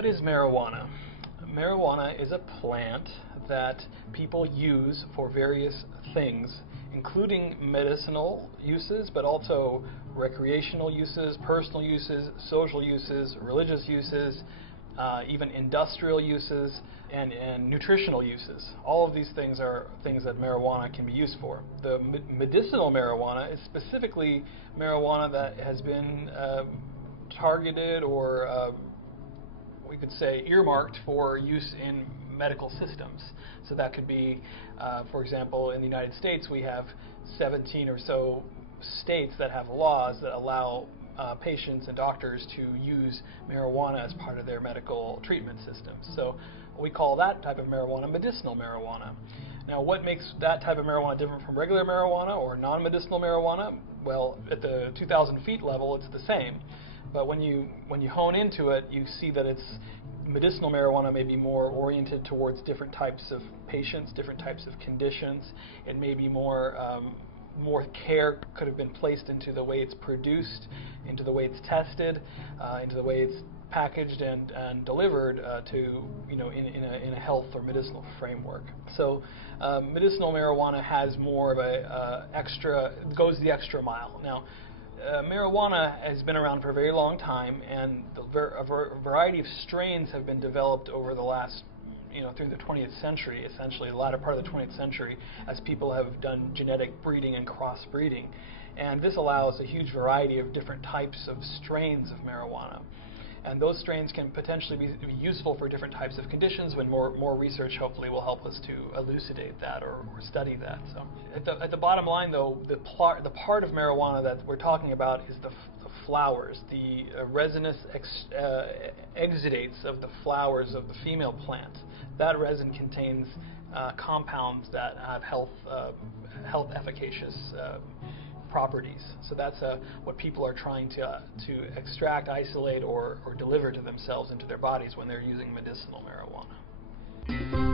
What is marijuana? Marijuana is a plant that people use for various things, including medicinal uses, but also recreational uses, personal uses, social uses, religious uses, even industrial uses, and nutritional uses. All of these things are things that marijuana can be used for. The medicinal marijuana is specifically marijuana that has been targeted or we could say earmarked for use in medical systems. So that could be, for example, in the United States we have 17 or so states that have laws that allow patients and doctors to use marijuana as part of their medical treatment systems. So we call that type of marijuana medicinal marijuana. Now, what makes that type of marijuana different from regular marijuana or non-medicinal marijuana? Well, at the 2,000 feet level, it's the same. But when you hone into it, you see that it's medicinal marijuana may be more oriented towards different types of patients, different types of conditions. It may be more care could have been placed into the way it's produced, into the way it's tested, into the way it's packaged and delivered to, in a health or medicinal framework. So medicinal marijuana has more of a goes the extra mile. Now, marijuana has been around for a very long time, and a variety of strains have been developed over the last, through the 20th century, essentially the latter part of the 20th century, as people have done genetic breeding and crossbreeding. And this allows a huge variety of different types of strains of marijuana. And those strains can potentially be useful for different types of conditions, when more research hopefully will help us to elucidate that or study that. So at the bottom line, though, the part of marijuana that we're talking about is the flowers, the resinous exudates of the flowers of the female plant. That resin contains compounds that have health efficacious properties. So that's what people are trying to extract, isolate, or deliver to themselves into their bodies when they're using medicinal marijuana.